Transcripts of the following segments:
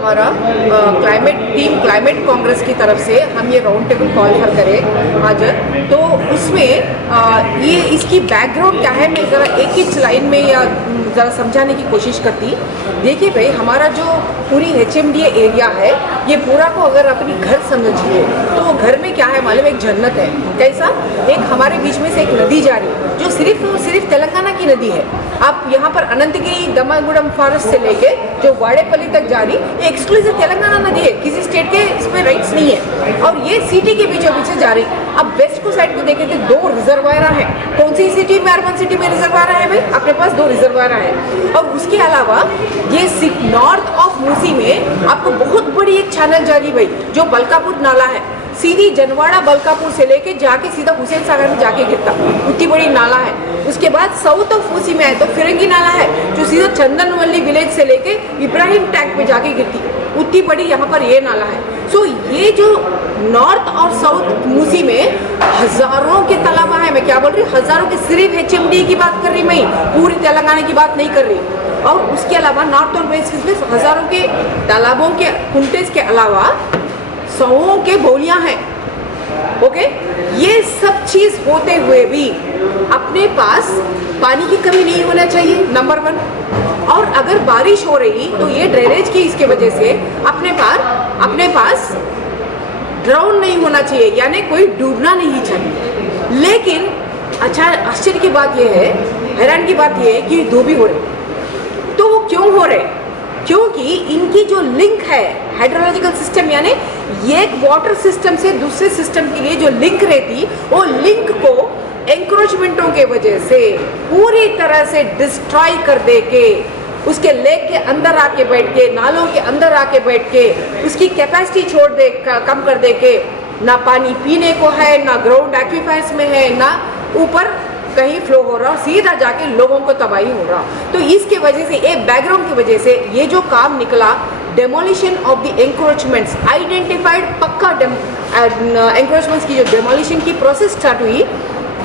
हमारा क्लाइमेट कांग्रेस की तरफ से हम ये राउंड टेबल कॉल करें आज। तो उसमें ये इसकी बैकग्राउंड क्या है, मैं ज़रा एक ही लाइन में या ज़रा समझाने की कोशिश करती। देखिए भाई, हमारा जो पूरी HMDA एरिया है, ये पूरा को अगर अपनी घर समझिए तो वो घर में क्या है मालूम, एक जन्नत है। कैसा? एक हमारे बीच में से एक नदी जा रही है जो सिर्फ और सिर्फ तेलंगाना की नदी है। आप यहाँ पर अनंतगिरी दमागुड़म फॉरेस्ट से लेके जो वाड़ेपल्ली तक जा रही एक्सक्लूसिव तेलंगाना नदी है, किसी स्टेट के इसमें राइट्स नहीं है। और ये सिटी के बीचों बीच से जा रही। अब वेस्ट को साइड को देखें तो 2 रिजर्वायर हैं। कौन सी सिटी में, अर्बन सिटी में रिजर्वायर है भाई? अपने पास 2 रिजर्वायर हैं। और उसके अलावा ये नॉर्थ ऑफ मूसी में आपको बहुत बड़ी एक चैनल जा रही भाई, जो बलकापुर नाला है, सीधी जनवाड़ा बलकापुर से लेके जाके सीधा हुसैन सागर में जाके गिरता, उतनी बड़ी नाला है। उसके बाद साउथ ऑफ मूसी में है तो फिरंगी नाला है, जो सीधा चंदनवल्ली विलेज से लेके इब्राहिम टैंक में जाके गिरती, उतनी बड़ी यहाँ पर ये नाला है। सो ये जो नॉर्थ और साउथ मूसी में हजारों के तालाब है। मैं क्या बोल रही हूँ, हजारों के, सिर्फ HMDA की बात कर रही, मैं पूरी तेलंगाना की बात नहीं कर रही। और उसके अलावा नॉर्थ और वेस्ट में हजारों के तालाबों के कुंटेज के अलावा सौों के बोलियां हैं। ओके, ये सब चीज होते हुए भी अपने पास पानी की कमी नहीं होना चाहिए, नंबर 1। और अगर बारिश हो रही तो ये ड्रेनेज की इसके वजह से अपने पास ड्राउन नहीं होना चाहिए, यानी कोई डूबना नहीं चाहिए। लेकिन अच्छा, आश्चर्य की बात यह है, हैरान की बात यह है कि दो भी हो रहे। तो वो क्यों हो रहे? क्योंकि इनकी जो लिंक है हाइड्रोलॉजिकल सिस्टम, यानी एक वाटर सिस्टम से दूसरे सिस्टम के लिए जो लिंक रहती, वो लिंक को एंक्रोचमेंटों के वजह से पूरी तरह से डिस्ट्रॉय कर दे के, उसके लेक के अंदर आके बैठ के, नालों के अंदर आके बैठ के उसकी कैपेसिटी छोड़ दे, कम कर दे के, ना पानी पीने को है, ना ग्राउंड एक्विफायर्स में है, ना ऊपर कहीं फ्लो हो रहा, सीधा जाके लोगों को तबाही हो रहा। तो इसके वजह से, एक बैकग्राउंड की वजह से ये जो काम निकला, डेमोलिशन ऑफ द एंक्रोचमेंट्स आइडेंटिफाइड, पक्का एंक्रोचमेंट्स की जो डेमोलिशन की प्रोसेस स्टार्ट हुई,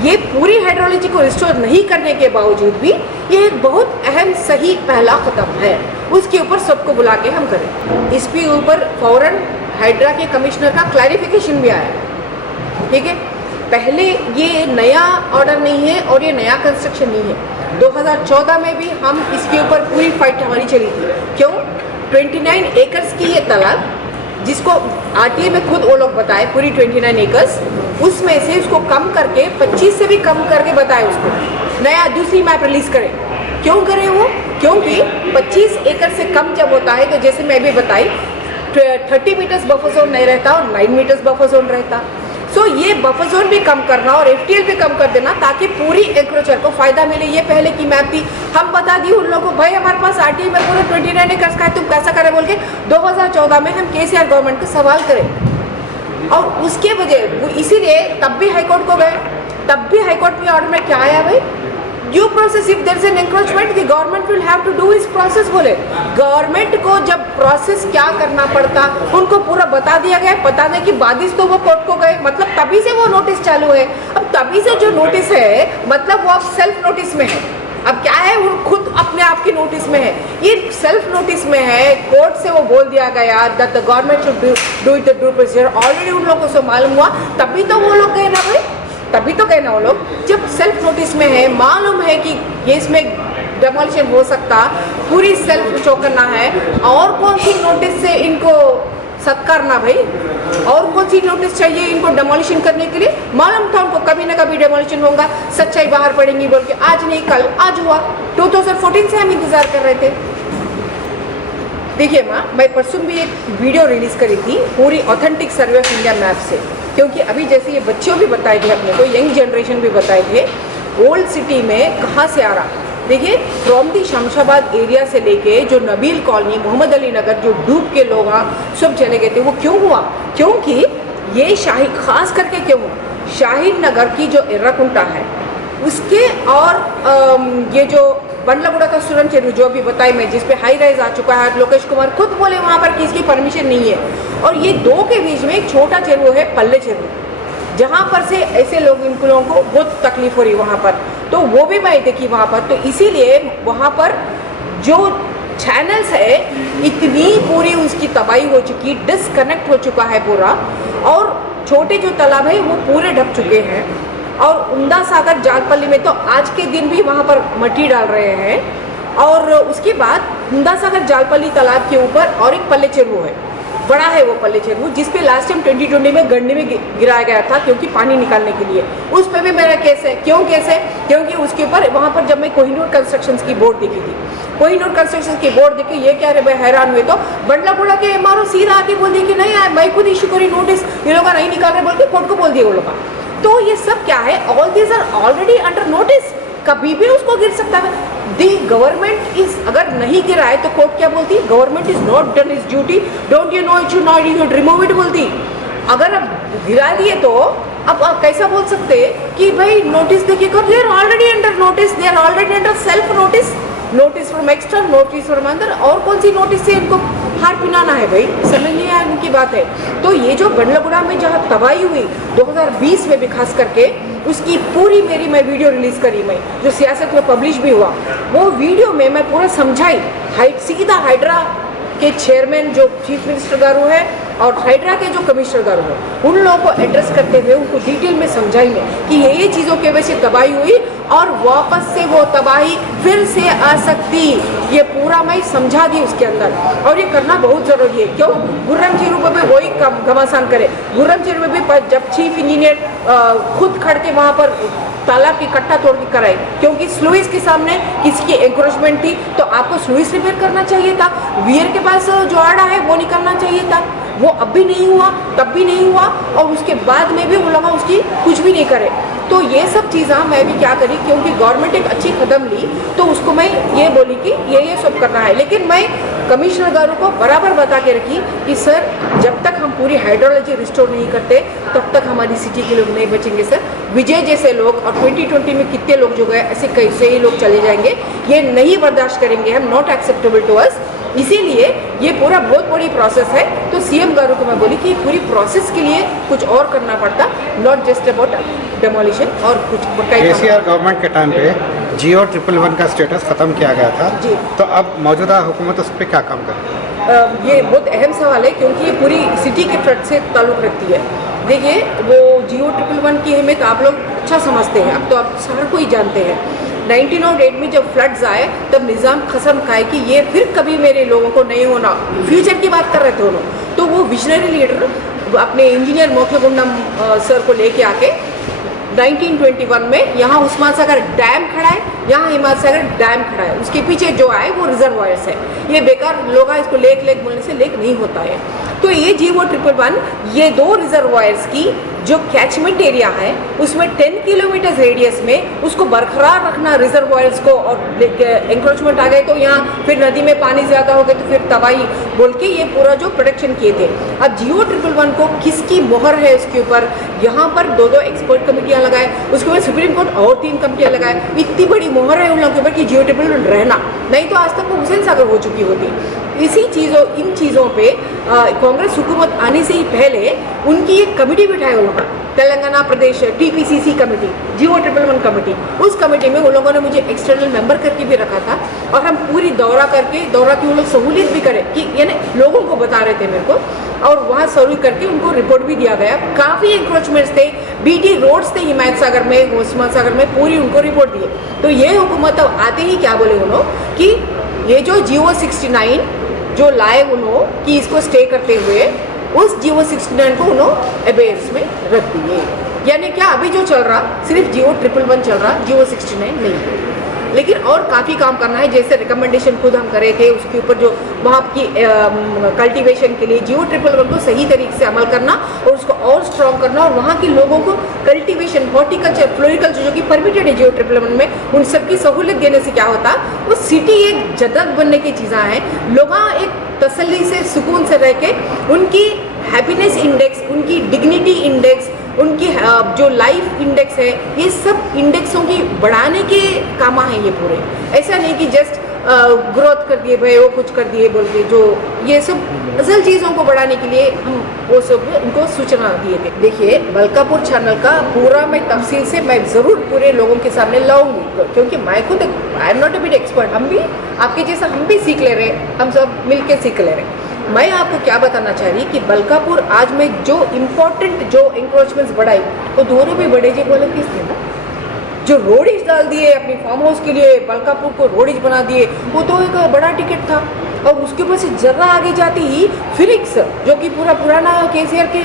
ये पूरी हाइड्रोलॉजी को रिस्टोर नहीं करने के बावजूद भी ये एक बहुत अहम सही पहला कदम है। उसके ऊपर सबको बुला के हम करें। इसके ऊपर फौरन हाइड्रा के कमिश्नर का क्लैरिफिकेशन भी आया। ठीक है, पहले ये नया ऑर्डर नहीं है और ये नया कंस्ट्रक्शन नहीं है। 2014 में भी हम इसके ऊपर पूरी फाइट हमारी चली थी। क्यों? 29 एकर्स की ये तालाब, जिसको RTA में खुद वो लोग बताए पूरी 29 एकर्स, उसमें से उसको कम करके 25 से भी कम करके बताए, उसको नया दूसरी मैप रिलीज करें। क्यों करें वो? क्योंकि 25 एकड़ से कम जब होता है तो जैसे मैं भी बताई, 30 मीटर्स बफर जोन नहीं रहता और 9 मीटर्स बफर जोन रहता। सो ये बफर जोन भी कम करना और FTL भी कम कर देना, ताकि पूरी एंक्रोचर को फायदा मिले। ये पहले की मैप थी, हम बता दी उन लोगों को, भाई हमारे पास RTA में पूरा 29 एकर्स का है, तुम कैसा करें बोल के 2014 में हम KCR गवर्नमेंट को सवाल करें। और उसके वजह इसीलिए तब भी हाईकोर्ट को गए, तब भी हाईकोर्ट में ऑर्डर में क्या आया भाई, due process, if there is an encroachment the government will have to do इस प्रोसेस। बोले गवर्नमेंट को जब प्रोसेस क्या करना पड़ता उनको पूरा बता दिया गया, बताने की बाद ही तो वो कोर्ट को गए, मतलब तभी से वो नोटिस चालू है। अब तभी से जो नोटिस है, मतलब वो अब सेल्फ नोटिस में है। अब क्या है, वो खुद अपने आप की नोटिस में है, ये सेल्फ नोटिस में है। कोर्ट से वो बोल दिया गया that the government should do it the due procedure. Already उन लोगों को मालूम हुआ, तभी तो वो लोग गए ना भाई, तभी तो कहना वो लोग, जब सेल्फ नोटिस में है, मालूम है कि ये इसमें डेमोलिशन हो सकता, पूरी सेल्फ शो करना है। और कौन सी नोटिस से इनको सत्कारना भाई, और कौन सी नोटिस चाहिए इनको डेमोलिशन करने के लिए? मालूम था उनको कभी ना कभी डेमोलिशन होगा, सच्चाई बाहर पड़ेगी बोल के। आज नहीं कल, आज हुआ। 2014 से हम इंतजार कर रहे थे। देखिए माँ, मैं परसों भी एक वीडियो रिलीज करी थी पूरी authentic survey of India map से, क्योंकि अभी जैसे ये बच्चों भी बताए थे अपने को, यंग जनरेशन भी बताए थे, ओल्ड सिटी में कहाँ से आ रहा। देखिए, फ्रॉम दी शमशाबाद एरिया से लेके जो नबील कॉलोनी, मोहम्मद अली नगर, जो डूब के लोग सब चले गए थे, वो क्यों हुआ? क्योंकि ये शाही, खास करके क्यों, शाहीन नगर की जो एर्राकुंटा है उसके, और ये जो बंडलगुड़ा का सुरन चेरू जो भी बताई मैं, जिस पे हाई राइज आ चुका है, लोकेश कुमार खुद बोले वहाँ पर किसकी परमिशन नहीं है। और ये दो के बीच में एक छोटा चेरू है, पल्ले चेरू, जहाँ पर से ऐसे लोग, इन लोगों को बहुत तकलीफ हो रही वहाँ पर, तो वो भी मैं देखी वहाँ पर। तो इसीलिए वहाँ पर जो चैनल्स है इतनी पूरी उसकी तबाही हो चुकी, डिसकनेक्ट हो चुका है पूरा, और छोटे जो तालाब है वो पूरे ढक चुके हैं। और उमदा सागर जालपल्ली में तो आज के दिन भी वहाँ पर मट्टी डाल रहे हैं। और उसके बाद उमदा सागर जालपल्ली तालाब के ऊपर और एक पल्ले चेरू है, बड़ा है वो पल्ले चेरू, जिसपे लास्ट टाइम 2020 में गड्ढे में गिराया गया था क्योंकि पानी निकालने के लिए। उस पर भी मेरा केस है। क्यों केस है? क्योंकि उसके ऊपर वहाँ पर जब मैं कोहिनूर कंस्ट्रक्शंस की बोर्ड देखी थी, कोहिनूर कंस्ट्रक्शन की बोर्ड देखे ये क्या रे भाई, हैरान हुए। तो बंडला बुड़ा के MRO सीधा आके बोल दिया कि नहीं मैं खुद इशू करी नोटिस, ये लोग नहीं निकाल रहे बोल के कोर्ट को बोल दिया वो लोग। तो ये सब क्या है, all these are already under notice, कभी भी उसको गिर सकता है। दी गवर्नमेंट इज, अगर नहीं गिरा है तो कोर्ट क्या बोलती? Government is not done is duty, don't you know it should not, you should remove it बोलती। अगर अब गिरा दिए तो अब आप कैसा बोल सकते कि भाई नोटिस देखिए, they are already under notice, they are already under self notice, notice from external, notice from अंदर, और कौन सी नोटिस से इनको हार पिनाना है भाई? समझ नहीं आया इनकी बात है। तो ये जो बंडलगुड़ा में जहाँ तबाही हुई 2020 में भी खास करके, उसकी पूरी मेरी मैं वीडियो रिलीज़ करी, मैं जो सियासत में पब्लिश भी हुआ, वो वीडियो में मैं पूरा समझाई। सीधा हाइड्रा के चेयरमैन जो चीफ मिनिस्टर गारू है और हाइड्रा के जो कमिश्नर गारू है, उन लोगों को एड्रेस करते हुए उनको डिटेल में समझाई मैं कि ये चीज़ों की वजह से तबाही हुई और वापस से वो तबाही फिर से आ सकती, ये पूरा मैं समझा दी उसके अंदर। और ये करना बहुत ज़रूरी है। क्यों? गुर्रम चेरू में भी वही घमासान करे। गुर्रम चेरू में भी जब चीफ इंजीनियर खुद खड़ के वहाँ पर तालाब की कट्टा तोड़ के कराए, क्योंकि स्लुइस के सामने किसी की एंकरेजमेंट थी, तो आपको स्लुइस रिपेयर करना चाहिए था। वियर के पास जो आड़ा है वो निकलना चाहिए था, वो अब भी नहीं हुआ, तब भी नहीं हुआ, और उसके बाद में भी वो लोग उसकी कुछ भी नहीं करे। तो ये सब चीज़ें मैं भी क्या करी, क्योंकि गवर्नमेंट एक अच्छी कदम ली तो उसको मैं ये बोली कि ये सब करना है। लेकिन मैं कमिश्नर गारू को बराबर बता के रखी कि सर जब तक हम पूरी हाइड्रोलॉजी रिस्टोर नहीं करते तब तक हमारी सिटी के लोग नहीं बचेंगे सर। विजय जैसे लोग और 2020 में कितने लोग जो गए, ऐसे कैसे ही लोग चले जाएंगे, ये नहीं बर्दाश्त करेंगे हम, नॉट एक्सेप्टेबल टू अस। इसीलिए ये पूरा बहुत बड़ी प्रोसेस है। तो सीएम गारू को मैं बोली कि पूरी प्रोसेस के लिए कुछ और करना पड़ता, नॉट जस्ट अबाउट डेमोलिशन और कुछ। केसीआर गवर्नमेंट के टाइम पे जियो 111 का स्टेटस ख़त्म किया गया था जी, तो अब मौजूदा हुकूमत उस पर क्या काम कर रही है? ये बहुत अहम सवाल है, क्योंकि ये पूरी सिटी के फ्लड से ताल्लुक़ रखती है। देखिए वो जियो 111 की अहमियत आप लोग अच्छा समझते हैं, अब तो आप हर कोई जानते हैं। 1908 में जब फ्लड्स आए तब निज़ाम कसम खाए कि ये फिर कभी मेरे लोगों को नहीं होना, फ्यूचर की बात कर रहे थे वो लोग। तो वो विजनरी लीडर अपने इंजीनियर मोखेगुंडम सर को लेके आके 1921 में यहाँ उस्मान सागर डैम खड़ा है, यहाँ हिमायत सागर डैम खड़ा है, उसके पीछे जो आए वो रिजर्वायर्स है। ये बेकार लोग इसको लेक लेक बोलने से लेक नहीं होता है। तो ये जियो 111 ये दो रिजर्वायर्स की जो कैचमेंट एरिया है उसमें 10 किलोमीटर रेडियस में उसको बरकरार रखना रिजर्वायर्स को, और एंक्रोचमेंट आ गए तो यहाँ फिर नदी में पानी ज़्यादा हो गए तो फिर तबाही बोल के ये पूरा जो प्रोटेक्शन किए थे। अब जियो 111 को किसकी मोहर है उसके ऊपर, यहाँ पर दो एक्सपर्ट कमेटियाँ लगाए, उसके बाद सुप्रीम कोर्ट और 3 कमेटियाँ लगाए। इतनी बड़ी मोहर है उन लोगों के ऊपर कि जियो 111 रहना, नहीं तो आज तक वो हुसैन सागर हो चुकी होती। इन चीज़ों पे कांग्रेस हुकूमत आने से ही पहले उनकी एक कमेटी बिठाई उन लोगों, तेलंगाना प्रदेश TPCC कमेटी, जियो 111 कमेटी। उस कमेटी में उन लोगों ने मुझे एक्सटर्नल मेंबर करके भी रखा था, और हम पूरी दौरा की वो लोग सहूलियत भी करें कि यानी लोगों को बता रहे थे मेरे को, और वहाँ सर्वे करके उनको रिपोर्ट भी दिया गया। काफ़ी इंक्रोचमेंट्स थे, BT रोड्स थे हिमायत सागर में, उस्मान सागर में, पूरी उनको रिपोर्ट दिए। तो ये हुकूमत अब आते ही क्या बोले उन्होंने कि ये जो जियो 69 जो लाए उन्होंने कि इसको स्टे करते हुए उस जियो 69 को उन्होंने अबेयर्स में रख दिए। यानी क्या अभी जो चल रहा सिर्फ जियो 111 चल रहा, जियो 69 नहीं। लेकिन और काफ़ी काम करना है, जैसे रिकमेंडेशन खुद हम करे थे उसके ऊपर जो वहाँ की कल्टीवेशन के लिए जियो 111 को सही तरीके से अमल करना और उसको और स्ट्रॉन्ग करना, और वहाँ के लोगों को कल्टीवेशन, हॉर्टिकल्चर, फ्लोरिकल्चर जो कि परमिटेड है जियो 111 में, उन सबकी सहूलियत देने से क्या होता, वो सिटी एक जन्नत बनने की चीज़ें हैं। लोग एक तसल्ली से सुकून से रह के उनकी हैप्पीनेस इंडेक्स, उनकी डिग्निटी इंडेक्स, उनकी जो लाइफ इंडेक्स है, ये सब इंडेक्सों की बढ़ाने के काम हैं ये पूरे। ऐसा नहीं कि जस्ट ग्रोथ कर दिए भाई वो कुछ कर दिए बोल के, जो ये सब असल चीज़ों को बढ़ाने के लिए हम वो सब उनको सूचना दिए थे। देखिए बलकापुर चैनल का पूरा मैं तफसील से मैं ज़रूर पूरे लोगों के सामने लाऊंगी, क्योंकि मैं खुद I am not a bit expert, हम भी आपके जैसा हम भी सीख ले रहे, हम सब मिलके सीख ले रहे। मैं आपको क्या बताना चाह रही कि बलकापुर आज में जो इम्पोर्टेंट जो इंक्रोचमेंट्स बढ़ाई वो दोनों भी बड़े जेब वाले किस थे ना, जो रोडेज डाल दिए अपनी फार्म हाउस के लिए, बलकापुर को रोडेज बना दिए, वो तो एक बड़ा टिकट था। और उसके ऊपर से जरा आगे जाती ही फिनिक्स जो कि पूरा पुराना केसीआर के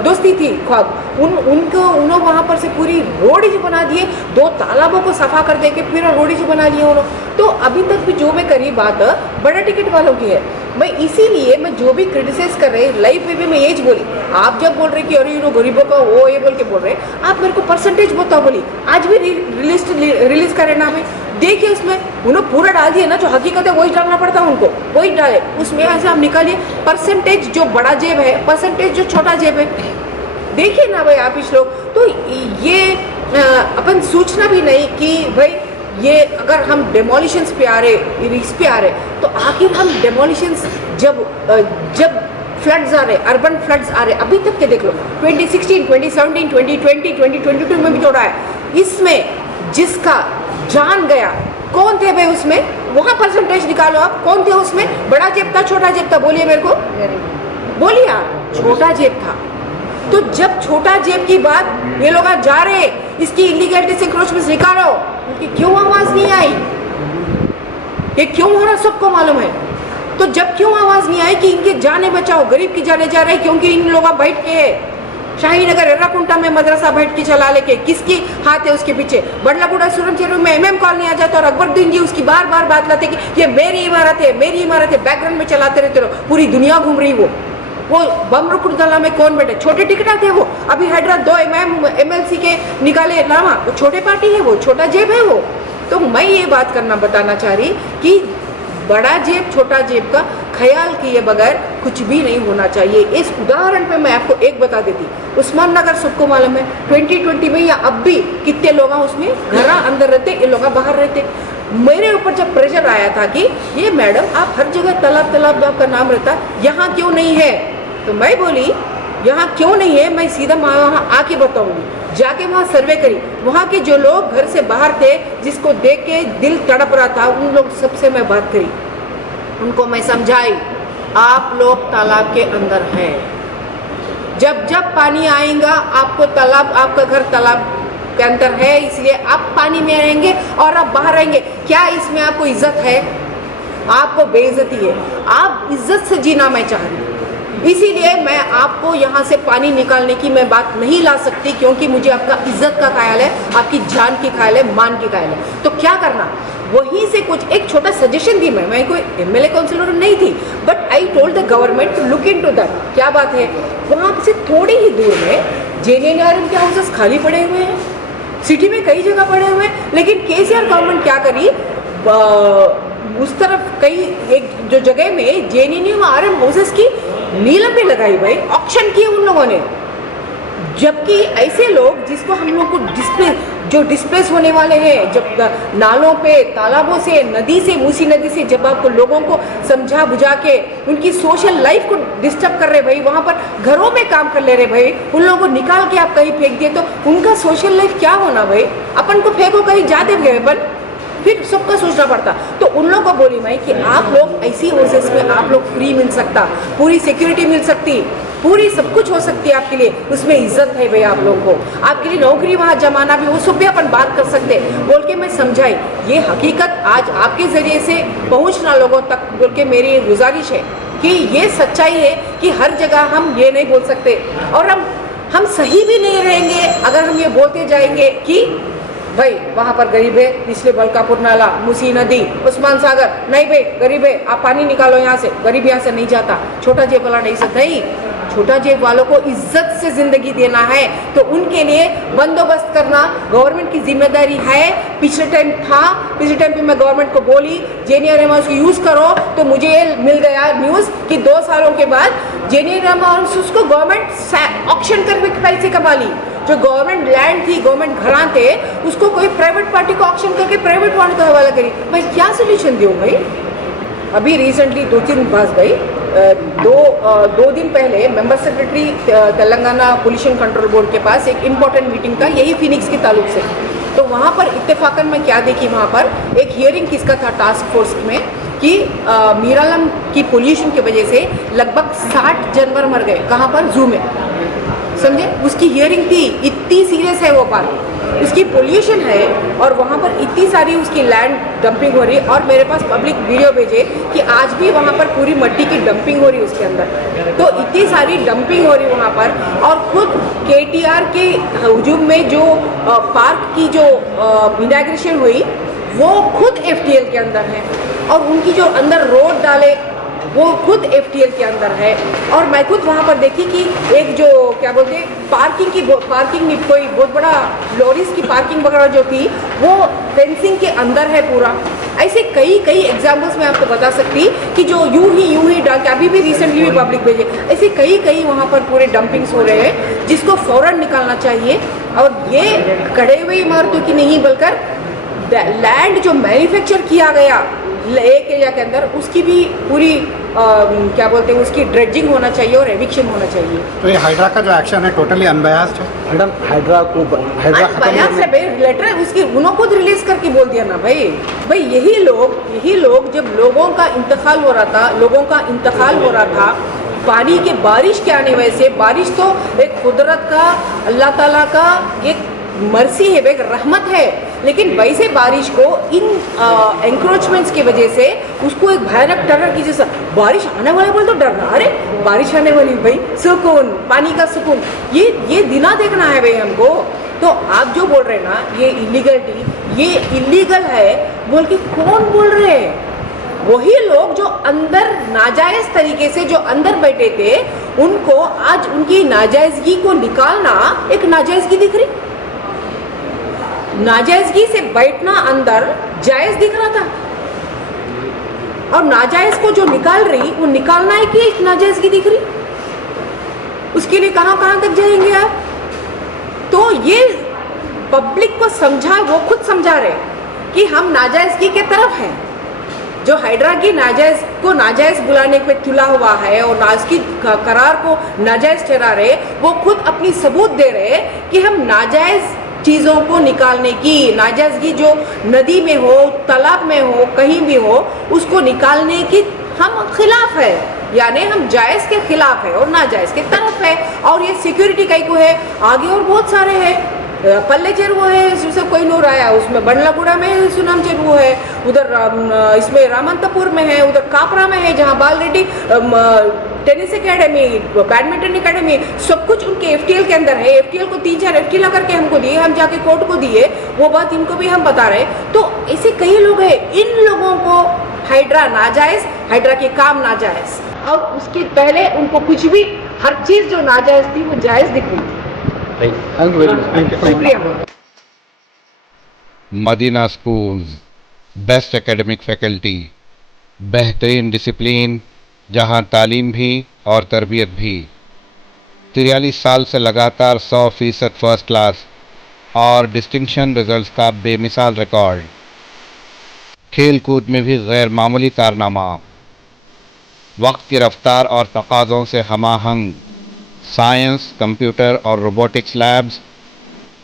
दोस्ती थी ख्वाब, उन्होंने वहाँ पर से पूरी रोडेज बना दिए, 2 तालाबों को सफा कर दे के फिर रोडेज बना लिए उन्होंने। तो अभी तक भी जो मैं करी बात बड़ा टिकट वालों की है। मैं इसीलिए मैं जो भी क्रिटिसाइज कर रहे लाइव पे भी मैं ये बोली, आप जब बोल रहे कि अरे गरीबों का वो ये बोल के बोल रहे, आप मेरे को परसेंटेज बताओ बोली, आज भी रिलीज करें ना, हमें देखिए उसमें उन्होंने पूरा डाल दिया ना, जो हकीकत है वही डालना पड़ता है उनको, वही डाले उसमें ऐसे आप निकालिए परसेंटेज जो बड़ा जेब है, परसेंटेज जो छोटा जेब है, देखिए ना भाई आप इस लोग। तो ये अपन सोचना भी नहीं कि भाई ये अगर हम डेमोलिशंस पे आ रहे, इस पे आ रहे, तो आखिर हम डेमोलिशंस जब फ्लड्स आ रहे, अर्बन फ्लड्स आ रहे, अभी तक के देख लो 2016, 2017, 2020, 2022 में भी तो रहा है, इसमें जिसका जान गया कौन थे भाई उसमें, वहाँ परसेंटेज निकालो आप, कौन थे उसमें, बड़ा जेब था छोटा जेब था, बोलिए मेरे को, बोलिए आप, छोटा जेब था। तो जब छोटा जेब की बात ये लोग जा रहे, इसकी इलीगलिटीज इंक्रोचमेंट्स निकालो, उनकी क्यों आवाज नहीं आई, ये क्यों हो रहा सबको मालूम है। तो जब क्यों आवाज नहीं आई कि इनके जाने बचाओ, गरीब की जाने जा रहे, क्योंकि इन लोग बैठ के शाहीनगर एर्राकुंटा में मदरसा बैठ के चला लेके, किसकी हाथ है उसके पीछे, बड़लागुड़ा सुरनचेरू में एमएम कॉलोनी आ जाता और अकबरुद्दीन जी उसकी बार बार बात लाते कि ये मेरी इमारत है, मेरी इमारत है, बैकग्राउंड में चलाते रहते रहो, पूरी दुनिया घूम रही। वो बमरुकुरदला में कौन बैठे, छोटे टिकट थे वो, अभी हैदराबाद 2 MLC के निकाले नामा, वो छोटे पार्टी है, वो छोटा जेब है वो। तो मैं ये बात बताना चाह रही कि बड़ा जेब छोटा जेब का ख्याल किए बगैर कुछ भी नहीं होना चाहिए। इस उदाहरण पे मैं आपको एक बता देती, उस्मान नगर सबको मालूम है 2020 में या अब भी कितने लोग उसमें घर अंदर रहते, ये लोग बाहर रहते। मेरे ऊपर जब प्रेशर आया था कि ये मैडम आप हर जगह तालाब आपका नाम रहता, यहाँ क्यों नहीं है, तो मैं बोली यहाँ क्यों नहीं है, मैं सीधा वहाँ आके बताऊंगी। जाके वहाँ सर्वे करी, वहाँ के जो लोग घर से बाहर थे, जिसको देख के दिल तड़प रहा था, उन लोग सबसे मैं बात करी, उनको मैं समझाई आप लोग तालाब के अंदर हैं, जब जब पानी आएगा आपको तालाब, आपका घर तालाब के अंदर है, इसलिए आप पानी में रहेंगे और आप बाहर रहेंगे। क्या इसमें आपको इज्जत है, आपको बेइज्जती है। आप इज्जत से जीना मैं चाह रही हूँ, इसीलिए मैं आपको यहाँ से पानी निकालने की मैं बात नहीं ला सकती, क्योंकि मुझे आपका इज्जत का ख्याल है, आपकी जान की ख्याल है, मान की ख्याल है। तो क्या करना, वहीं से कुछ एक छोटा सजेशन दी, मैं कोई MLA काउंसिलर नहीं थी, but I told the government to look into that. क्या बात है, वहाँ से थोड़ी ही दूर में JNRM के हाउसेस खाली पड़े हुए हैं, सिटी में कई जगह पड़े हुए हैं, लेकिन केसीआर गवर्नमेंट क्या करी, उस तरफ कई एक जो जगह में JNRM हाउसेस की नीलम भी लगाई भाई, ऑक्शन किए उन लोगों ने। जबकि ऐसे लोग जिसको हम लोग को डिस्प्लेस होने वाले हैं, जब नालों पे, तालाबों से, नदी से, मूसी नदी से जब आपको लोगों को समझा बुझा के उनकी सोशल लाइफ को डिस्टर्ब कर रहे भाई, वहाँ पर घरों में काम कर ले रहे भाई, उन लोगों को निकाल के आप कहीं फेंक दिए, तो उनका सोशल लाइफ क्या होना भाई। अपन को फेंको कहीं जाते गए अपन, फिर सबका सोचना पड़ता। तो उन लोगों को बोली मैं कि आप लोग ऐसी हाउसेस में आप लोग फ्री मिल सकता, पूरी सिक्योरिटी मिल सकती, पूरी सब कुछ हो सकती है आपके लिए, उसमें इज्जत है भाई आप लोगों को, आपके लिए नौकरी वहाँ जमाना भी, वो सब भी अपन बात कर सकते बोल के मैं समझाई। ये हकीकत आज आपके ज़रिए से पहुँचना लोगों तक बोल के मेरी गुजारिश है कि ये सच्चाई है कि हर जगह हम ये नहीं बोल सकते, और हम सही भी नहीं रहेंगे अगर हम ये बोलते जाएंगे कि भाई वहाँ पर गरीब है, इसलिए बलकापुर नाला, मूसी नदी, उस्मान सागर, नहीं भाई गरीब है आप पानी निकालो यहाँ से, गरीब यहाँ से नहीं जाता। छोटा जेब वाला नहीं सकता, नहीं, छोटा जेब वालों को इज्जत से जिंदगी देना है, तो उनके लिए बंदोबस्त करना गवर्नमेंट की जिम्मेदारी है। पिछले टाइम पे मैं गवर्नमेंट को बोली JNRM हाउस को यूज़ करो, तो मुझे मिल गया न्यूज़ कि 2 सालों के बाद JNRM हाउस को गवर्नमेंट ऑक्शन करके पैसे कमा ली। जो गवर्नमेंट लैंड थी, गवर्नमेंट घरां थे, उसको कोई प्राइवेट पार्टी को ऑक्शन करके प्राइवेट वाले को हवाला करी। भाई क्या सोल्यूशन दूँ भाई। अभी रिसेंटली 2-3 बात गई, 2 दिन पहले member secretary Telangana pollution control board के पास एक इम्पोर्टेंट मीटिंग था, यही फिनिक्स के ताल्लुक से। तो वहाँ पर इत्तेफाकन में क्या देखी, वहाँ पर एक हियरिंग किसका था टास्क फोर्स में कि मीरालम की पोल्यूशन की वजह से लगभग 60 जानवर मर गए। कहाँ पर? जू में, समझे? उसकी हियरिंग थी। इतनी सीरियस है वो बात, उसकी पोल्यूशन है और वहाँ पर इतनी सारी उसकी लैंड डंपिंग हो रही है। और मेरे पास पब्लिक वीडियो भेजे कि आज भी वहाँ पर पूरी मिट्टी की डंपिंग हो रही है उसके अंदर। तो इतनी सारी डंपिंग हो रही है वहाँ पर। और खुद केटीआर के हुजूम में जो पार्क की जो इनॉग्रेशन हुई वो खुद एफटीएल के अंदर है, और उनकी जो अंदर रोड डाले वो खुद एफटीएल के अंदर है। और मैं खुद वहाँ पर देखी कि एक जो क्या बोलते हैं पार्किंग नहीं, कोई बहुत बड़ा लॉरीज की पार्किंग वगैरह जो थी वो फेंसिंग के अंदर है पूरा। ऐसे कई एग्जाम्पल्स मैं आपको बता सकती कि जो यूं ही डाल के अभी भी रिसेंटली भी पब्लिक भेजे, ऐसे कई वहाँ पर पूरे डंपिंग्स हो रहे हैं जिसको फौरन निकालना चाहिए। और ये कड़े हुए इमारतों की नहीं बल्कि लैंड जो मैन्युफैक्चर किया गया एक एरिया के अंदर उसकी भी पूरी क्या बोलते हैं उसकी ड्रेजिंग होना चाहिए और एविक्शन होना चाहिए। तो ये हाइड्रा का जो एक्शन है टोटली अनबयास्ड है मैडम? हाइड्रा अनबयास्ड है भाई, लेटर उसकी उन्होंने खुद रिलीज करके बोल दिया ना भाई यही लोग जब लोगों का इंतकाल हो रहा था पानी के बारिश के आने वजह से, बारिश तो एक कुदरत का, अल्लाह ताला का एक मर्सी है, एक रहमत है, लेकिन वैसे बारिश को इन एंक्रोचमेंट्स की वजह से उसको एक भयानक टेरर की जैसा बारिश आने वाला बोल तो डर रहा, अरे बारिश आने वाली भाई, सुकून, पानी का सुकून, ये दिना देखना है भाई हमको। तो आप जो बोल रहे हैं ना ये इलीगलिटी, ये इलीगल है बोल के कौन बोल रहे हैं? वही लोग जो अंदर नाजायज तरीके से जो अंदर बैठे थे उनको आज उनकी नाजायजगी को निकालना एक नाजायजगी दिख रही। नाजायजगी से बैठना अंदर जायज दिख रहा था, और नाजायज को जो निकाल रही वो निकालना है कि एक नाजायजगी दिख रही। उसके लिए कहां तक जाएंगे आप? तो ये पब्लिक को समझा, वो खुद समझा रहे कि हम नाजायजगी के तरफ हैं। जो हाइड्रा की नाजायज बुलाने पे तुला हुआ है और उसकी करार को नाजायज ठहरा रहे, वो खुद अपनी सबूत दे रहे कि हम नाजायज चीज़ों को निकालने की, नाजायजगी जो नदी में हो, तालाब में हो, कहीं भी हो, उसको निकालने की हम खिलाफ है, यानी हम जायज़ के खिलाफ है और नाजायज़ के तरफ है। और ये सिक्योरिटी कई को है, आगे और बहुत सारे हैं, पल्ले चेरुवो है, इसमें कोई नूर आया, उसमें बंडलागुड़ा में सुनाम चेरुवो है, उधर इसमें रामंतपुर में है, उधर कापरा में है जहाँ बाल Reddy tennis academy, badminton academy, सब कुछ उनके एफटीएल के अंदर है। एफटीएल को 3-4 एफटीएल करके हमको दिए, हम जाके कोर्ट को दिए, वो बात इनको भी हम बता रहे। तो ऐसे कई लोग हैं, इन लोगों को हाइड्रा नाजायज, हाइड्रा के काम नाजायज, और उसके पहले उनको कुछ भी हर चीज़ जो नाजायज थी वो जायज दिख रही थी। Thank you very much. शुक्रिया। Madina schools, best academic faculty, बेहतरीन डिसिप्लिन, जहां तालीम भी और तरबियत भी। 43 साल से लगातार 100% फर्स्ट क्लास और डिस्टिंक्शन रिजल्ट्स का बेमिसाल रिकॉर्ड। खेल कूद में भी गैर मामूली कारनामा। वक्त की रफ्तार और तकाज़ों से हमाहंग साइंस, कंप्यूटर और रोबोटिक्स लैब्स,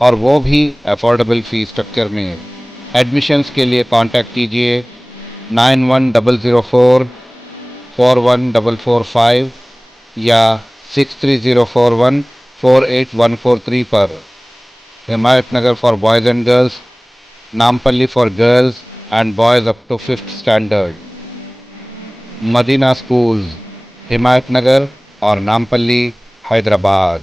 और वो भी अफोर्डेबल फ़ी स्ट्रक्चर में। एडमिशन्स के लिए कांटेक्ट कीजिए 9100441445 या 6304148143 पर। Himayat Nagar for boys and girls, Nampally for girls and boys up to 5th standard. Madina schools, Himayat Nagar और नामपल्ली, हैदराबाद।